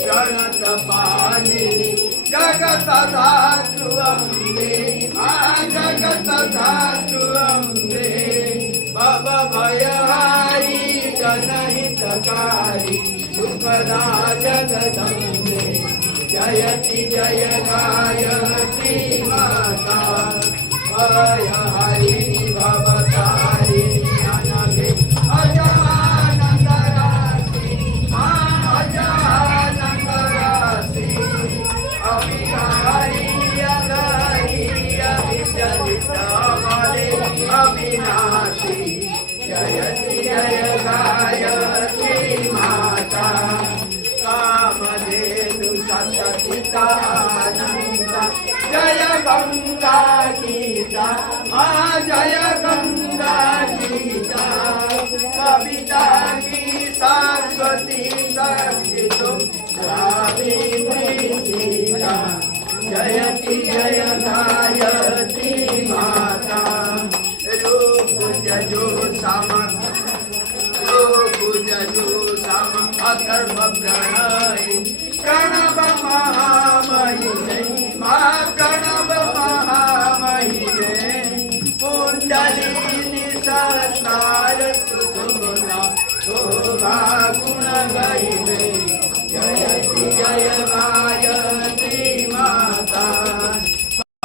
प्रणतपाणि जगतधातु अम्बे जगतधातु अम्बे भवभयहारी जनहितकारी सुखदा जगदम्बे जयति जय गायत्री माता भयहारी भवतारी अनघे अजानन्द राशि अजानन्द राशि अविहारी अगारी अविचलित अमले अविनाशी जयति जय गायत्री माता कामधेनु सतसितानन्दा जय गंगा गीता जय गंगा गीता कविता की सरस्वती संस्कृतं सावित्री सीता जयति जय गायत्री माता रूप जजो सम अकर्म प्रणय प्रणव महामहिमे मा प्रणव महामहिमे कुंडलिनी सत्कार सुशोभना शोभा गुण गहिमे जयति जय गायत्री